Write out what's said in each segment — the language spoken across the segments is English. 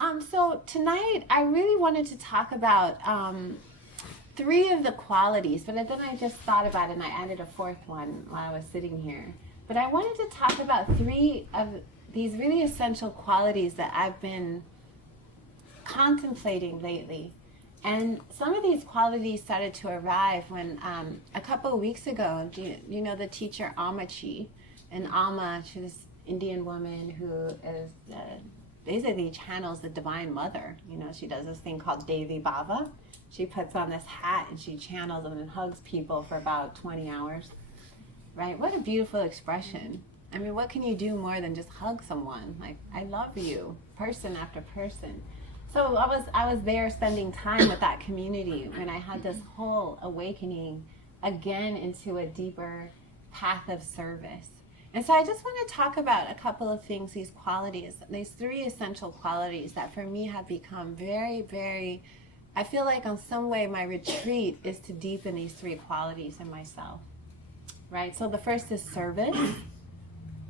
So tonight I really wanted to talk about three of the qualities, but then I just thought about it and I added a fourth one while I was sitting here. But I wanted to talk about three of these really essential qualities that I've been contemplating lately. And some of these qualities started to arrive when a couple of weeks ago, you know the teacher Amachi, and Amma, she's this Indian woman who is basically channels the Divine Mother. You know, she does this thing called Devi Bhava. She puts on this hat and she channels them and hugs people for about 20 hours. Right? What a beautiful expression. I mean, what can you do more than just hug someone? Like, I love you, person after person. So I was there spending time with that community when I had this whole awakening again into a deeper path of service. And so I just want to talk about a couple of things, these qualities, these three essential qualities that for me have become very, very, I feel like in some way my retreat is to deepen these three qualities in myself, right? So the first is service,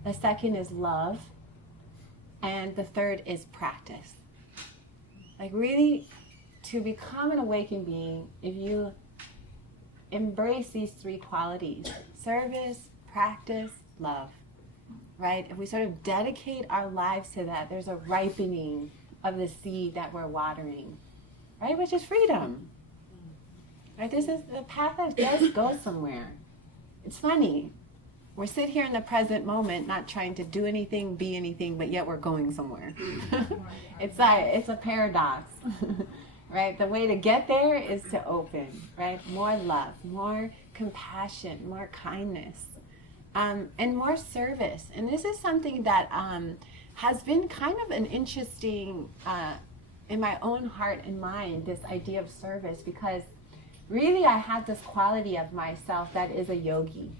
the second is love, and the third is practice. Like really, to become an awakened being, if you embrace these three qualities, service, practice, love, right? If we sort of dedicate our lives to that, there's a ripening of the seed that we're watering, right? Which is freedom, right? This is the path that does go somewhere. It's funny. We're sitting here in the present moment, not trying to do anything, be anything, but yet we're going somewhere. It's a paradox, right? The way to get there is to open, right? More love, more compassion, more kindness, and more service. And this is something that has been kind of an interesting, in my own heart and mind, this idea of service, because really I had this quality of myself that is a yogi.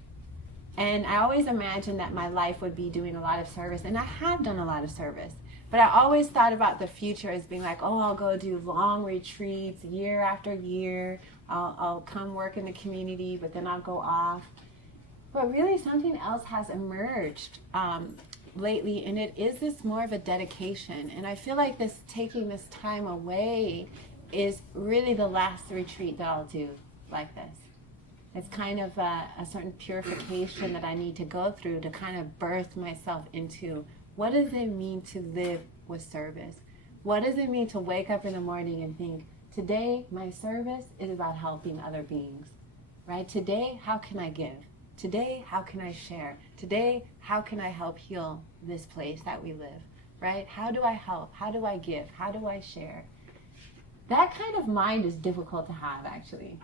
And I always imagined that my life would be doing a lot of service, and I have done a lot of service. But I always thought about the future as being like, oh, I'll go do long retreats year after year. I'll come work in the community, but then I'll go off. But really something else has emerged lately, and it is this more of a dedication. And I feel like this taking this time away is really the last retreat that I'll do like this. It's kind of a certain purification that I need to go through to kind of birth myself into what does it mean to live with service? What does it mean to wake up in the morning and think, today my service is about helping other beings, right? Today, how can I give? Today, how can I share? Today, how can I help heal this place that we live, right? How do I help? How do I give? How do I share? That kind of mind is difficult to have, actually.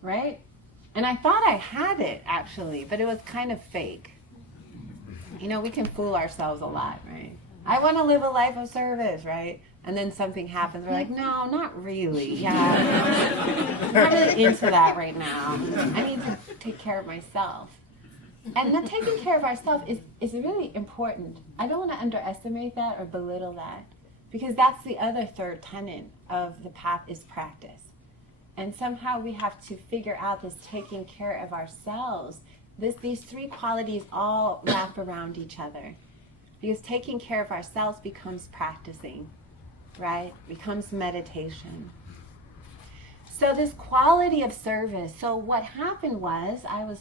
Right? And I thought I had it, actually, but it was kind of fake. You know, we can fool ourselves a lot, right? I want to live a life of service, right? And then something happens. We're like, no, not really. Yeah, I'm not really into that right now. I need to take care of myself. And that taking care of ourselves is really important. I don't want to underestimate that or belittle that, because that's the other third tenet of the path is practice. And somehow we have to figure out this taking care of ourselves. These three qualities all wrap around each other. Because taking care of ourselves becomes practicing, right? Becomes meditation. So this quality of service. So what happened was, I was,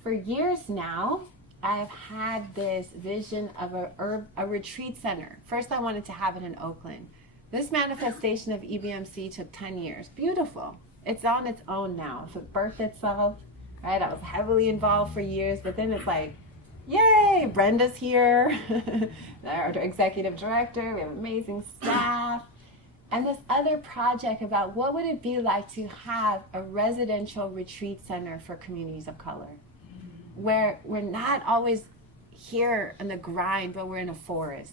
for years now, I've had this vision of a retreat center. First I wanted to have it in Oakland. This manifestation of EBMC took 10 years. Beautiful. It's on its own now. So it birthed itself, right? I was heavily involved for years, but then it's like, yay, Brenda's here, our executive director, we have amazing staff. And this other project about what would it be like to have a residential retreat center for communities of color, where we're not always here in the grind, but we're in a forest.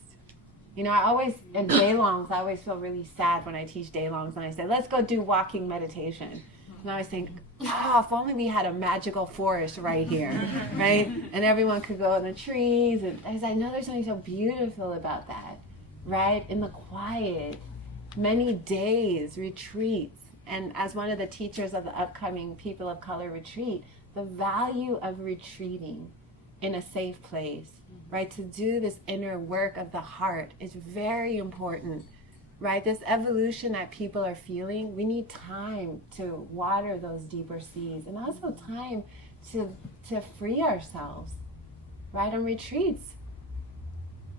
You know, I always, in day-longs, I always feel really sad when I teach day-longs and I say, let's go do walking meditation. And I always think, oh, if only we had a magical forest right here, right? And everyone could go in the trees. And as I know there's something so beautiful about that, right? In the quiet, many days, retreats. And as one of the teachers of the upcoming People of Color retreat, the value of retreating, in a safe place, right? To do this inner work of the heart is very important, right? This evolution that people are feeling, we need time to water those deeper seeds, and also time to free ourselves, right? On retreats,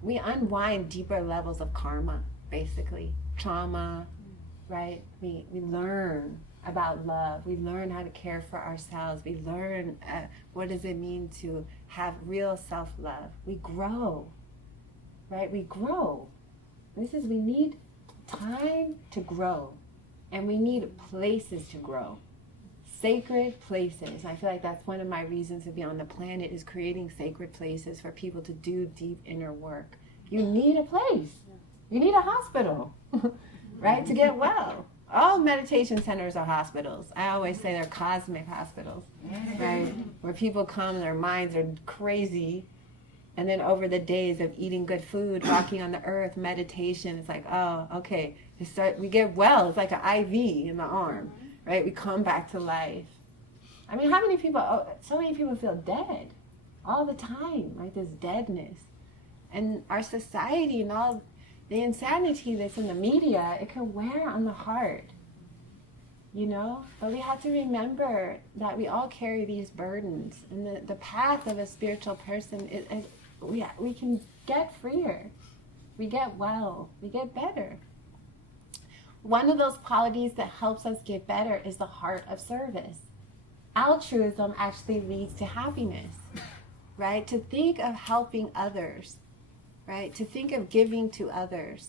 we unwind deeper levels of karma, basically, trauma, right? We learn about love. We learn how to care for ourselves. We learn what does it mean to have real self-love. We grow, right? We grow. We need time to grow, and we need places to grow. Sacred places. I feel like that's one of my reasons to be on the planet, is creating sacred places for people to do deep inner work. You need a place. You need a hospital, right, to get well. All meditation centers are hospitals. I always say they're cosmic hospitals, right, where people come, their minds are crazy, and then over the days of eating good food, walking on the earth, meditation, it's like, oh, okay, we get well. It's like an IV in the arm, right? We come back to life. I mean, how many people, so many people feel dead all the time, right? This deadness. And our society and all the insanity that's in the media, it can wear on the heart, you know? But we have to remember that we all carry these burdens. And the path of a spiritual person, we can get freer. We get well. We get better. One of those qualities that helps us get better is the heart of service. Altruism actually leads to happiness, right? To think of helping others, right? To think of giving to others.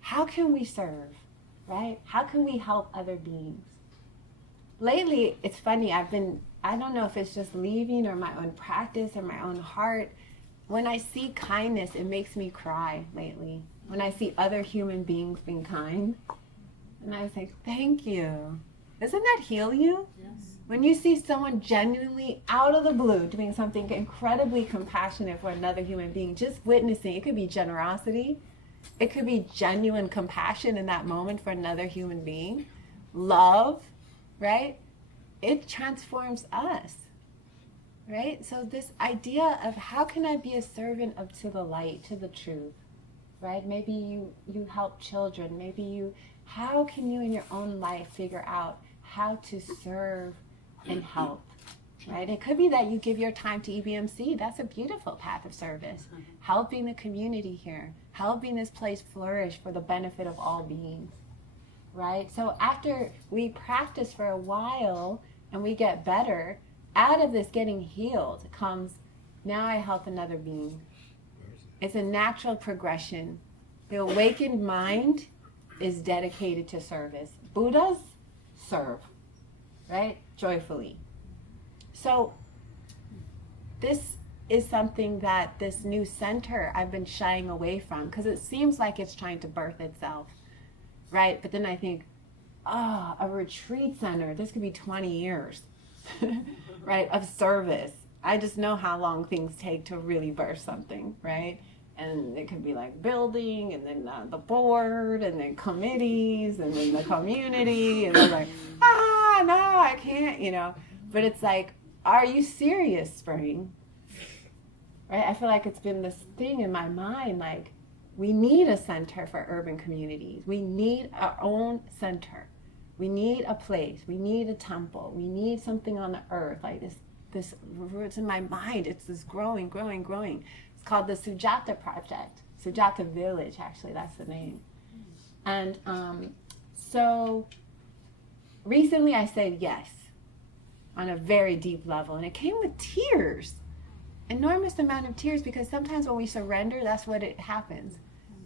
How can we serve, right? How can we help other beings? Lately, it's funny, I don't know if it's just leaving or my own practice or my own heart. When I see kindness, it makes me cry lately. When I see other human beings being kind. And I was like, thank you. Doesn't that heal you? Yes. When you see someone genuinely out of the blue doing something incredibly compassionate for another human being, just witnessing, it could be generosity, it could be genuine compassion in that moment for another human being, love, right? It transforms us, right? So this idea of how can I be a servant to the light, to the truth, right? Maybe you help children, how can you in your own life figure out how to serve and help, right? It could be that you give your time to EBMC. That's a beautiful path of service. Helping the community here, helping this place flourish for the benefit of all beings, right? So after we practice for a while and we get better, out of this getting healed comes, now I help another being. It's a natural progression. The awakened mind is dedicated to service. Buddhas serve, right? Joyfully. So this is something that this new center I've been shying away from, because it seems like it's trying to birth itself, right? But then I think, a retreat center, this could be 20 years, right, of service. I just know how long things take to really birth something, right? And it could be like building, and then the board, and then committees, and then the community, and they're like, no, I can't, you know. But it's like, are you serious, Spring? Right? I feel like it's been this thing in my mind, like, we need a center for urban communities. We need our own center. We need a place. We need a temple. We need something on the earth, like this, it's in my mind, it's this growing. It's called the Sujata Project. Sujata Village, actually, that's the name. And so recently I said yes on a very deep level, and it came with tears, enormous amount of tears, because sometimes when we surrender, that's what it happens,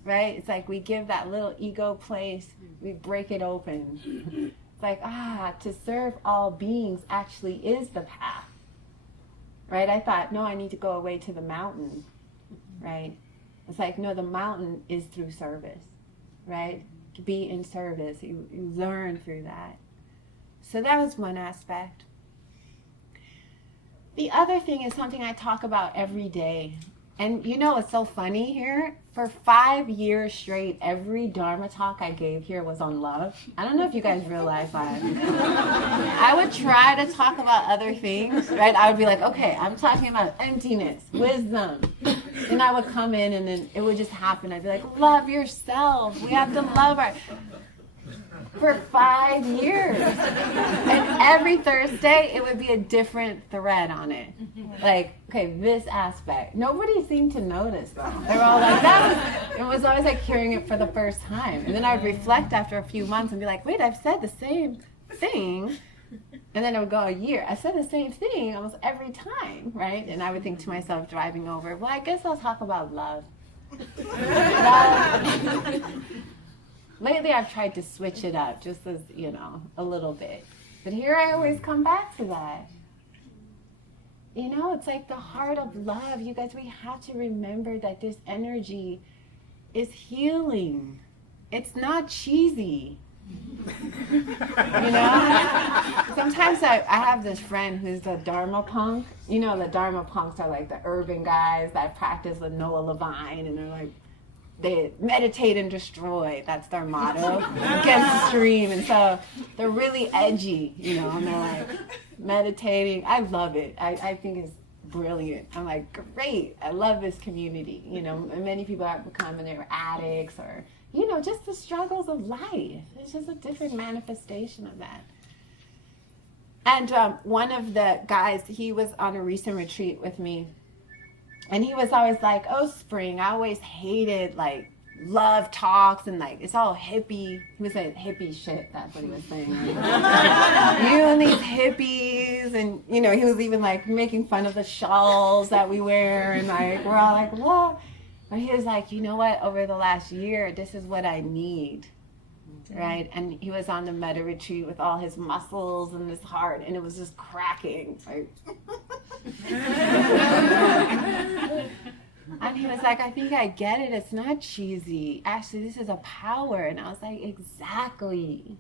right? It's like we give that little ego place, we break it open. It's like, to serve all beings actually is the path, right? I thought, no, I need to go away to the mountain, right? It's like, no, the mountain is through service, right? To be in service, you learn through that. So that was one aspect. The other thing is something I talk about every day, And you know what's so funny here? For 5 years straight, every Dharma talk I gave here was on love. I don't know if you guys realize that. I would try to talk about other things, right? I would be like, okay, I'm talking about emptiness, wisdom. Then I would come in and then it would just happen. I'd be like, love yourself. We have to love our... For 5 years. And every Thursday, it would be a different thread on it. Like, okay, this aspect. Nobody seemed to notice, though. They were all like, it was always like hearing it for the first time. And then I would reflect after a few months and be like, wait, I've said the same thing. And then it would go a year. I said the same thing almost every time, right? And I would think to myself, driving over, well, I guess I'll talk about love. Love. Lately, I've tried to switch it up, just as, a little bit. But here I always come back to that. It's like the heart of love. You guys, we have to remember that this energy is healing. It's not cheesy. Sometimes I have this friend who's a Dharma punk. The Dharma punks are like the urban guys that practice with Noah Levine, and they're like, they meditate and destroy. That's their motto. Against the stream. And so they're really edgy, and they're like meditating. I love it. I think it's brilliant. I'm like, great. I love this community. Many people have become, and they were addicts or, just the struggles of life. It's just a different manifestation of that. And one of the guys, he was on a recent retreat with me. And he was always like, oh, Spring, I always hated, like, love talks and, like, it's all hippie. He was saying hippie shit. That's what he was saying. You and these hippies. And, he was even, like, making fun of the shawls that we wear. And, like, we're all like, what? But he was like, you know what? Over the last year, this is what I need. Right? And he was on the metta retreat with all his muscles and his heart. And it was just cracking. Like... And he was like, I think I get it. It's not cheesy. Actually, this is a power. And I was like, exactly.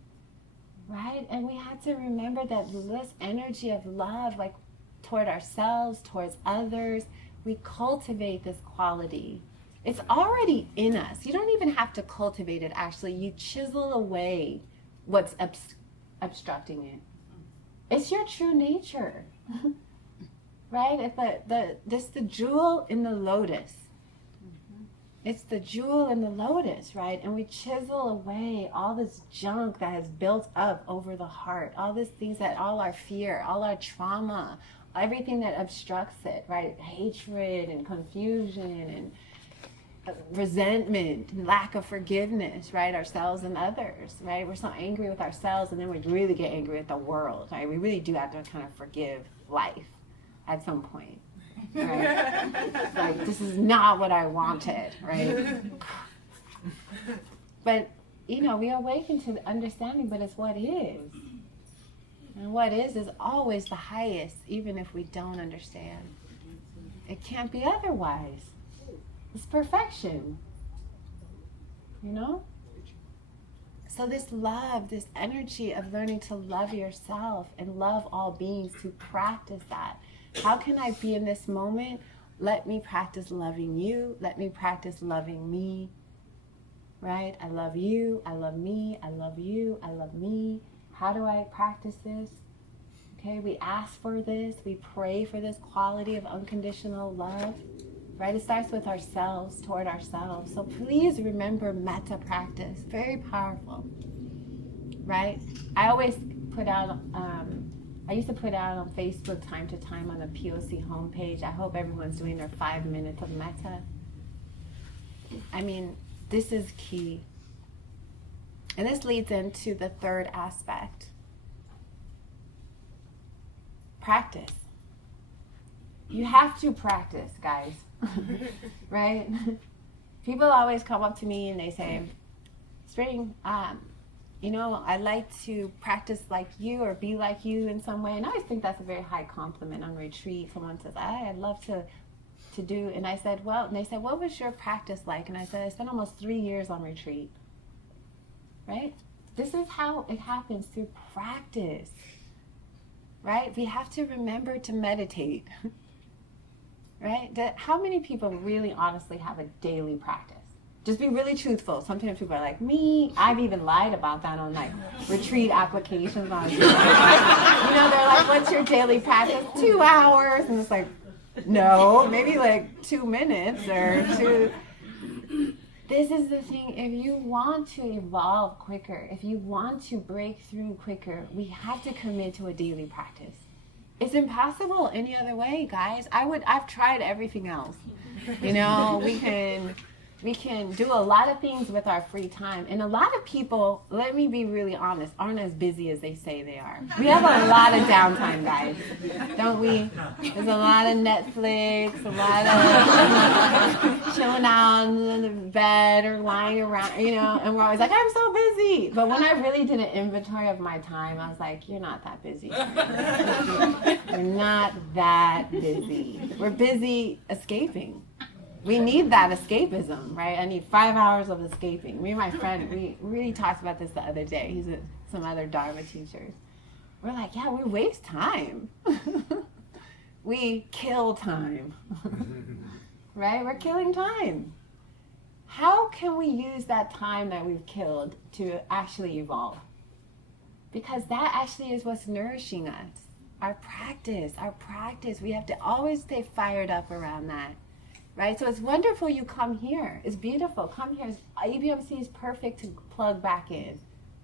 Right? And we had to remember that this energy of love, like toward ourselves, towards others, we cultivate this quality. It's already in us. You don't even have to cultivate it, actually. You chisel away what's obstructing it. It's your true nature. Right? It's the jewel in the lotus. It's the jewel in the lotus, right? And we chisel away all this junk that has built up over the heart, all these things all our fear, all our trauma, everything that obstructs it, right? Hatred and confusion and resentment and lack of forgiveness, right? Ourselves and others, right? We're so angry with ourselves, and then we really get angry at the world, right? We really do have to kind of forgive life at some point, right? It's like, this is not what I wanted, right? But, we awaken to the understanding, but it's what is. And what is always the highest, even if we don't understand. It can't be otherwise. It's perfection, So this love, this energy of learning to love yourself and love all beings, to practice that. How can I be in this moment? Let me practice loving you. Let me practice loving me, right? I love you. I love me. I love you. I love me. How do I practice this? Okay, we ask for this. We pray for this quality of unconditional love. Right? It starts with ourselves, toward ourselves. So please remember metta practice. Very powerful. Right? I always put out, I used to put out on Facebook time to time on the POC homepage. I hope everyone's doing their 5 minutes of metta. I mean, this is key. And this leads into the third aspect. Practice. You have to practice, guys. Right? People always come up to me and they say, Spring, I'd like to practice like you or be like you in some way. And I always think that's a very high compliment on retreat. Someone says, I'd love to do. And I said, and they said, what was your practice like? And I said, I spent almost 3 years on retreat. Right? This is how it happens, through practice. Right? We have to remember to meditate. right? How many people really honestly have a daily practice? Just be really truthful. Sometimes people are like, me, I've even lied about that on like retreat applications on Zoom. They're like, what's your daily practice? 2 hours. And it's like, no, maybe like 2 minutes or 2. This is the thing, if you want to evolve quicker, if you want to break through quicker, we have to commit to a daily practice. It's impossible any other way, guys. I've tried everything else. We can do a lot of things with our free time. And a lot of people, let me be really honest, aren't as busy as they say they are. We have a lot of downtime, guys, don't we? There's a lot of Netflix, a lot of chilling out in the bed or lying around, and we're always like, I'm so busy. But when I really did an inventory of my time, I was like, you're not that busy. You're not that busy. We're busy escaping. We need that escapism, right? I need 5 hours of escaping. Me and my friend, we really talked about this the other day. He's some other Dharma teachers. We're like, yeah, we waste time. We kill time, right? We're killing time. How can we use that time that we've killed to actually evolve? Because that actually is what's nourishing us. Our practice. We have to always stay fired up around that. Right? So it's wonderful you come here. It's beautiful. Come here. ABMC is perfect to plug back in.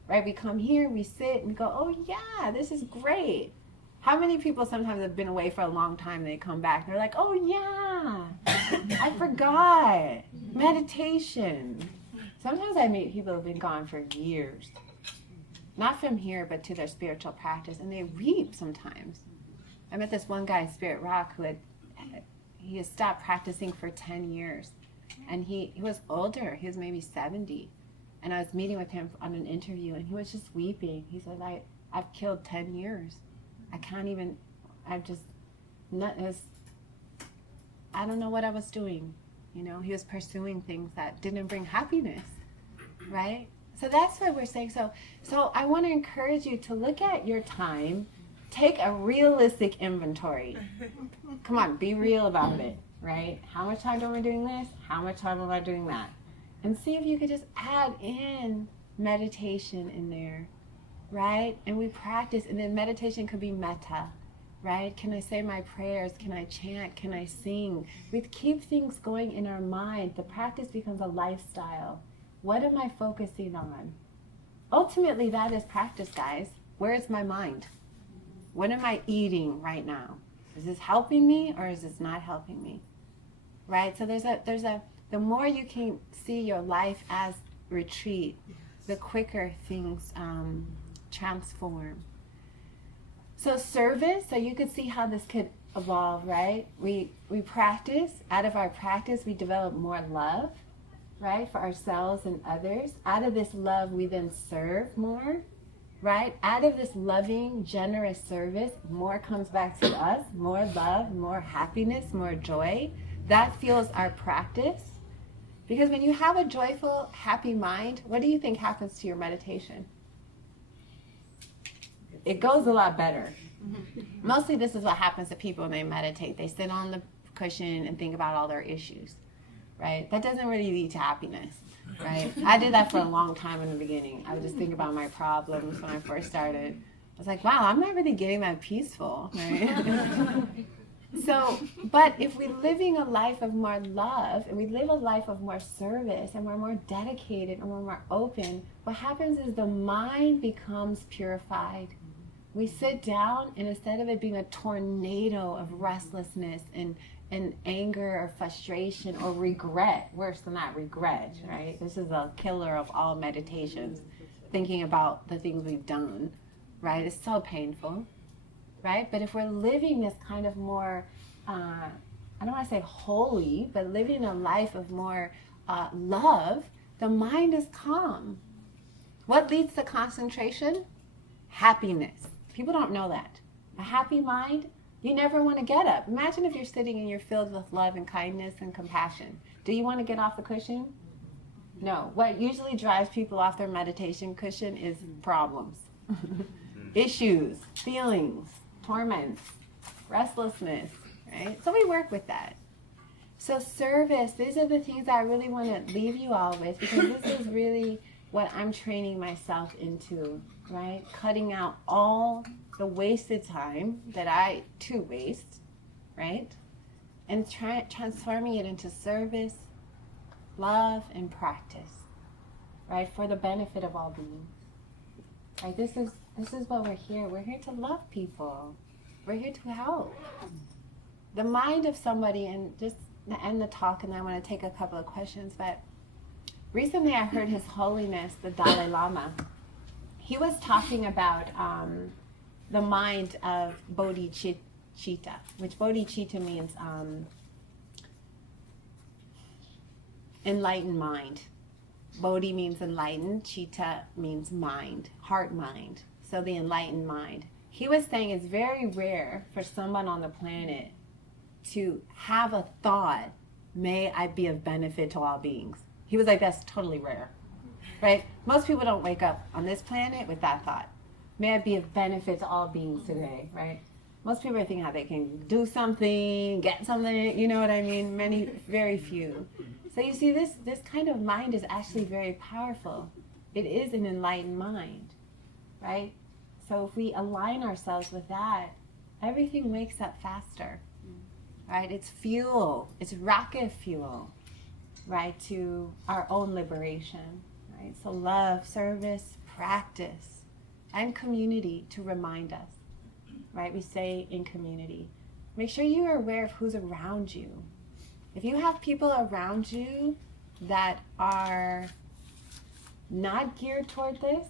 Right? We come here, we sit, and we go, oh yeah, this is great. How many people sometimes have been away for a long time and they come back and they're like, oh yeah, I forgot. Meditation. Sometimes I meet people who've been gone for years. Not from here, but to their spiritual practice, and they weep sometimes. I met this one guy in Spirit Rock who had stopped practicing for 10 years. And he was older. He was maybe 70. And I was meeting with him on an interview, and he was just weeping. He said, I've killed 10 years. I don't know what I was doing. He was pursuing things that didn't bring happiness, right? So that's what we're saying. So I want to encourage you to look at your time. Take a realistic inventory. Come on, be real about it, right? How much time am I doing this? How much time am I doing that? And see if you could just add in meditation in there, right? And we practice, and then meditation could be metta, right? Can I say my prayers? Can I chant? Can I sing? We keep things going in our mind. The practice becomes a lifestyle. What am I focusing on? Ultimately, that is practice, guys. Where is my mind? What am I eating right now? Is this helping me or is this not helping me? Right? So the more you can see your life as retreat, the quicker things transform. So service, so you could see how this could evolve, right? We practice. Out of our practice, we develop more love, right, for ourselves and others. Out of this love, we then serve more. Right? Out of this loving, generous service, more comes back to us, more love, more happiness, more joy. That fuels our practice. Because when you have a joyful, happy mind, what do you think happens to your meditation? It goes a lot better. Mostly this is what happens to people when they meditate. They sit on the cushion and think about all their issues. Right? That doesn't really lead to happiness. Right? I did that for a long time in the beginning. I would just think about my problems when I first started. I was like, wow, I'm not really getting that peaceful, right? But if we're living a life of more love, and we live a life of more service, and we're more dedicated, and we're more open, what happens is the mind becomes purified. We sit down, and instead of it being a tornado of restlessness and anger or frustration or regret, worse than that, regret, right? This is a killer of all meditations, thinking about the things we've done, right? It's so painful, right? But if we're living this kind of more, I don't want to say holy, but living a life of more love, the mind is calm. What leads to concentration? Happiness. People don't know that. A happy mind, you never want to get up. Imagine if you're sitting and you're filled with love and kindness and compassion. Do you want to get off the cushion? No. What usually drives people off their meditation cushion is problems, issues, feelings, torments, restlessness, right? So we work with that. So service, these are the things I really want to leave you all with, because this is really what I'm training myself into, right? Cutting out all the wasted time that I too waste, right? And transforming it into service, love, and practice, right? For the benefit of all beings. Right? This is what we're here. We're here to love people. We're here to help. The mind of somebody, and just to end the talk, and I want to take a couple of questions, but recently I heard His Holiness, the Dalai Lama. He was talking about the mind of bodhicitta, which bodhicitta means enlightened mind. Bodhi means enlightened, citta means mind, heart mind. So the enlightened mind. He was saying it's very rare for someone on the planet to have a thought, may I be of benefit to all beings. He was like, that's totally rare, right? Most people don't wake up on this planet with that thought. May I be of benefit to all beings today, right? Most people are thinking how they can do something, get something, you know what I mean? Very few. So you see, this kind of mind is actually very powerful. It is an enlightened mind, right? So if we align ourselves with that, everything wakes up faster, right? It's fuel, it's rocket fuel, right, to our own liberation, right? So love, service, practice, and community to remind us, right? We say in community. Make sure you are aware of who's around you. If you have people around you that are not geared toward this,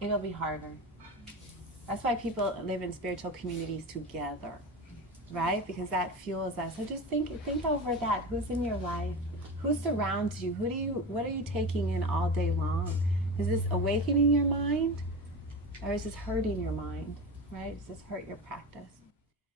it'll be harder. That's why people live in spiritual communities together, right? Because that fuels us. So just think over that. Who's in your life? Who surrounds you? What are you taking in all day long? Is this awakening your mind, or is this hurting your mind, right? Does this hurt your practice?